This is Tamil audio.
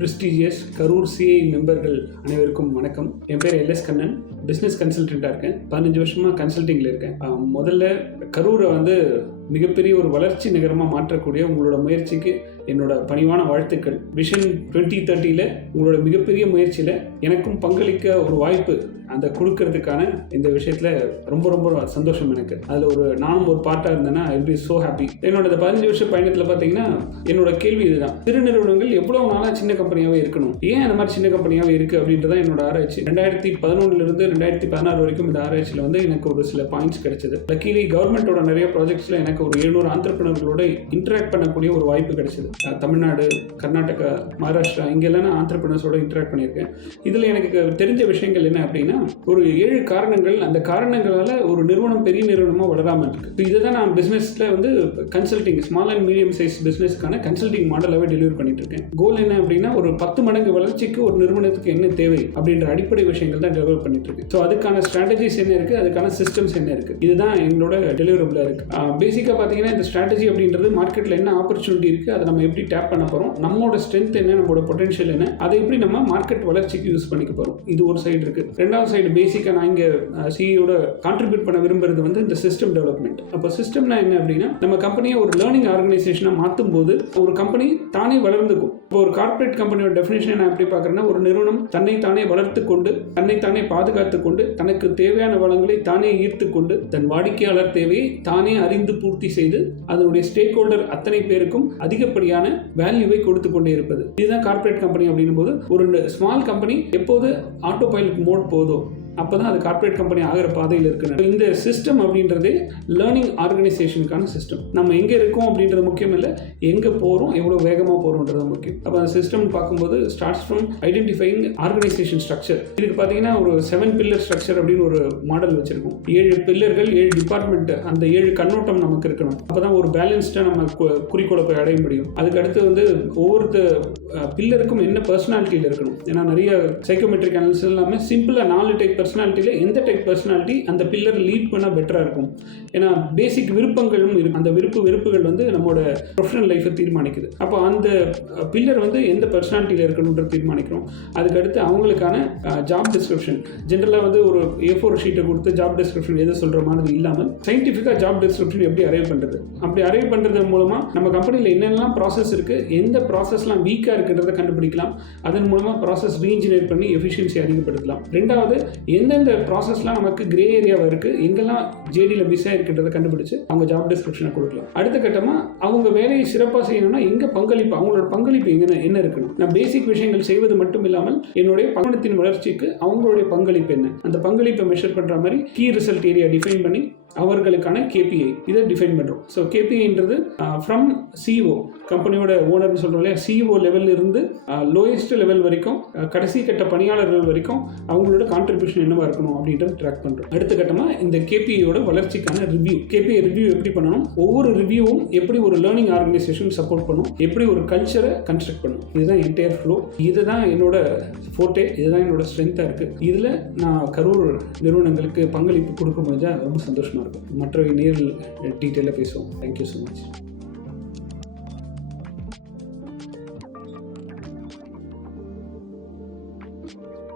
ப்ரெஸ்டீஜியஸ் கரூர் சிஐ மெம்பர்கள் அனைவருக்கும் வணக்கம். என் பேர் எல்எஸ் கண்ணன், பிஸ்னஸ் கன்சல்டண்ட்டாக இருக்கேன். 15 வருஷமாக கன்சல்டிங்கில் இருக்கேன். முதல்ல கரூரை மிகப்பெரிய ஒரு வளர்ச்சி நகரமாக மாற்றக்கூடிய உங்களோட முயற்சிக்கு என்னோட பணிவான வாழ்த்துக்கள். விஷன் 2030 உங்களோட மிகப்பெரிய முயற்சியில் எனக்கும் பங்களிக்க ஒரு வாய்ப்பு அந்த கொடுக்கறதுக்கான இந்த விஷயத்தில் ரொம்ப ரொம்ப சந்தோஷம் எனக்கு. அதில் நானும் ஒரு பார்ட்டாக இருந்தேன்னா I will be so happy. என்னோட 15 வருஷ பயணத்தில் பார்த்தீங்கன்னா என்னோட கேள்வி இதுதான்: சிறு நிறுவனங்கள் எவ்வளோ நாளாக சின்ன கம்பெனியாகவே இருக்கணும், ஏன் அந்த மாதிரி சின்ன கம்பெனியாகவே இருக்குது அப்படின்றதான் என்னோட ஆராய்ச்சி. 2011 2016 வரைக்கும் இந்த ஆராய்ச்சியில் எனக்கு ஒரு சில பாயிண்ட்ஸ் கிடைச்சது. லக்கீலி கவர்மெண்ட்டோட நிறைய ப்ராஜெக்ட்ஸில் எனக்கு ஒரு 700 ஆண்டர்பிரினர்களோட இன்டராக்ட் பண்ணக்கூடிய ஒரு வாய்ப்பு கிடைச்சது. தமிழ்நாடு, கர்நாடகா, மகாராஷ்டிரா இங்கெல்லாம் நான் ஆண்டர்பிரினர்ஸோட இன்டராக்ட் பண்ணியிருக்கேன். இதில் எனக்கு தெரிஞ்ச விஷயங்கள் என்ன அப்படின்னா, ஒரு 7 காரணங்கள், அந்த காரணங்களால ஒரு நிறுவனம் பெரிய நிறுவனமாக வளராமல் இருக்கு. இதை தான் நான் பிஸ்னஸில் consulting, small and medium size பிஸ்னஸ்க்கான கன்சல்டிங் மாடலாகவே டெலிவரி பண்ணிட்டு இருக்கேன். கோல் என்ன அப்படின்னா, ஒரு 10 மடங்கு வளர்ச்சிக்கு ஒரு நிறுவனத்துக்கு என்ன தேவை அப்படின்ற அடிப்படை விஷயங்கள் தான் டெவலப் பண்ணிட்டு இருக்கு. ஸோ அதுக்கான ஸ்ட்ராட்டஜிஸ் என்ன இருக்கு, அதுக்கான சிஸ்டம்ஸ் என்ன இருக்கு, இதுதான் எங்களோட டெலிவரபிளாக இருக்கு. பேசிக்காக பார்த்தீங்கன்னா, இந்த ஸ்ட்ராட்டஜி அப்படின்றது மார்க்கெட்டில் என்ன ஆப்பர்ச்சுனிட்டி இருக்கு, அதை நம்ம எப்படி டேப் பண்ண போகிறோம், நம்மளோட ஸ்ட்ரென்த் என்ன, நம்மளோட பொட்டன்ஷியல் என்ன, அதை எப்படி நம்ம மார்க்கெட் வளர்ச்சிக்கு யூஸ் பண்ணிக்க போகிறோம், இது ஒரு சைடு இருக்கு. ரெண்டாவது சைடு பேசிக்காக நான் இங்கே சிஇஓட கான்ட்ரிபியூட் பண்ண விரும்புறது இந்த சிஸ்டம் டெவலப்மெண்ட். அப்போ சிஸ்டம்னா என்ன அப்படின்னா, நம்ம கம்பெனியை ஒரு லேர்னிங் ஆர்கனைசேஷனாக மாற்றும் போது ஒரு கம்பெனி தானே வளர்ந்துக்கும். இப்போ ஒரு கார்பரேட் கம்பெனியோட டெஃபினேஷனை நான் எப்படி பார்க்குறேன்னா, ஒரு நிறுவனம் தன்னை தானே வளர்த்து கொண்டு, தன்னை தானே பாதுகாத்து கொண்டு, தனக்கு தேவையான வளங்களை தானே ஈர்த்து கொண்டு, தன் வாடிக்கையாளர் தேவையை தானே அறிந்து பூர்த்தி செய்து, அதனுடைய ஸ்டேக் ஹோல்டர் அத்தனை பேருக்கும் அதிகப்படியான வேல்யூவை கொடுத்து கொண்டே இருப்பது. இதுதான் கார்பரேட் கம்பெனி அப்படின்னும் போது, ஒரு ஸ்மால் கம்பெனி எப்போது ஆட்டோ பைலட் மோட் போதோ அப்போதான் அது கார்பரேட் கம்பெனி ஆகிற பாதையில் இருக்கு. இந்த சிஸ்டம் அப்படின்றதே லேர்னிங் ஆர்கனைசேஷனுக்கான சிஸ்டம். நம்ம எங்கே இருக்கோம் அப்படின்றது முக்கியம் இல்லை, எங்கே போகிறோம், எவ்வளோ வேகமாக போகிறோன்றது முக்கியம். அப்போ அந்த சிஸ்டம் பார்க்கும்போது starts from identifying organisation structure. இதுக்கு பார்த்தீங்கன்னா ஒரு 7 பில்லர் ஸ்ட்ரக்சர் அப்படின்னு ஒரு மாடல் வச்சிருக்கோம். 7 பில்லர்கள், 7 டிபார்ட்மெண்ட், அந்த 7 கண்ணோட்டம் நமக்கு இருக்கணும். அப்போ தான் ஒரு பேலன்ஸ்டாக நம்ம குறிக்கோளை போய் அடைய முடியும். அதுக்கடுத்து ஒவ்வொரு பில்லருக்கும் என்ன பர்சனாலிட்டியில் இருக்கணும். ஏன்னா நிறைய சைக்கோமெட்ரிக் அனாலிசிஸ் எல்லாமே சிம்பிளாக 4 டைப் பர்சனாலிட்டியில் எந்த டைப் பர்சனாலிட்டி அந்த பில்லர் லீட் பண்ணால் பெட்டராக இருக்கும். ஏன்னா பேசிக் விருப்பங்களும் இருக்கு. அந்த வெறுப்புகள் நம்மளோட ப்ரொஃபஷனல் லைஃப்பை தீர்மானிக்குது. அப்போ அந்த பில்லர் எந்த பர்சனாலிட்டியில் இருக்கணுன்றது தீர்மானிக்கிறோம். அதுக்கடுத்து அவங்களுக்கான ஜாப் டிஸ்கிரிப்ஷன், ஜென்ரலாக ஒரு A4 ஷீட்டை கொடுத்து ஜாப் டிஸ்கிரிப்ஷன் எது சொல்கிற மாதிரி இல்லாமல் சயின்டிஃபிக்காக ஜாப் டிஸ்கிரிப்ஷன் எப்படி அரைவ் பண்ணுறது, அப்படி அரைவ் பண்ணுறது மூலமாக நம்ம கம்பெனியில் என்னென்னலாம் ப்ராசஸ் இருக்குது, எந்த ப்ராசஸ்லாம் வீக்காக இருக்குன்றதை கண்டுபிடிக்கலாம். அதன் மூலமாக ப்ராசஸ் ரீஇன்ஜினியர் பண்ணி எஃபிஷியன்சி அதிகப்படுத்தலாம். ரெண்டாவது, எந்தெந்த ப்ராசஸ்லாம் நமக்கு கிரே ஏரியாவாக இருக்குது, எங்கெல்லாம் ஜேடியில் மிஸ் ஆகிருக்குன்றதை கண்டுபிடிச்சு அவங்க ஜாப் டிஸ்கிரிப்ஷனை கொடுக்கலாம். அடுத்த கட்டமாக அவங்க வேலையை சிறப்பாக செய்யணும்னா எங்கே பங்களிப்பு, அவங்களோட பங்களிப்பு என்ன இருக்கணும். நான் பேசிக் விஷயங்கள் செய்வது மட்டும் இல்லாமல் என்னுடைய பணத்தின் வளர்ச்சிக்கு அவங்களுடைய பங்களிப்பு என்ன, அந்த பங்களிப்பை மெஷர் பண்ணுற மாதிரி கீ ரிசல்ட் ஏரியா டிஃபைன் பண்ணி அவர்களுக்கான KPI இதை டிஃபைன் பண்ணுறோம். ஸோ KPIன்றது ஃப்ரம் CEO, கம்பெனியோட ஓனர்னு சொல்கிறோம் இல்லையா, CEO லெவலில் இருந்து லோயஸ்ட் லெவல் வரைக்கும், கடைசி கட்ட பணியாளர்கள் வரைக்கும் அவங்களோட கான்ட்ரிபியூஷன் என்னவா இருக்கணும் அப்படின்றத ட்ராக் பண்ணுறோம். அடுத்த கட்டமாக இந்த KPIயோட வளர்ச்சிக்கான ரிவ்யூ. KPI ரிவ்யூ எப்படி பண்ணணும், ஒவ்வொரு ரிவ்யூவும் எப்படி ஒரு லேர்னிங் ஆர்கனைசேஷன் சப்போர்ட் பண்ணும், எப்படி ஒரு கல்ச்சரை கன்ஸ்ட்ரக்ட் பண்ணும், இதுதான் என்டையர் ஃப்ளோ. இதுதான் என்னோட ஃபோர்ட்டே, இதுதான் என்னோட ஸ்ட்ரென்த்தாக இருக்குது. இதில் நான் கரூர் நிறுவனங்களுக்கு பங்களிப்பு கொடுக்க முடிஞ்சால் ரொம்ப சந்தோஷமாக இருக்கும். மற்றவை நேரில் டீட்டெயிலாக பேசுவோம். Thank you so much.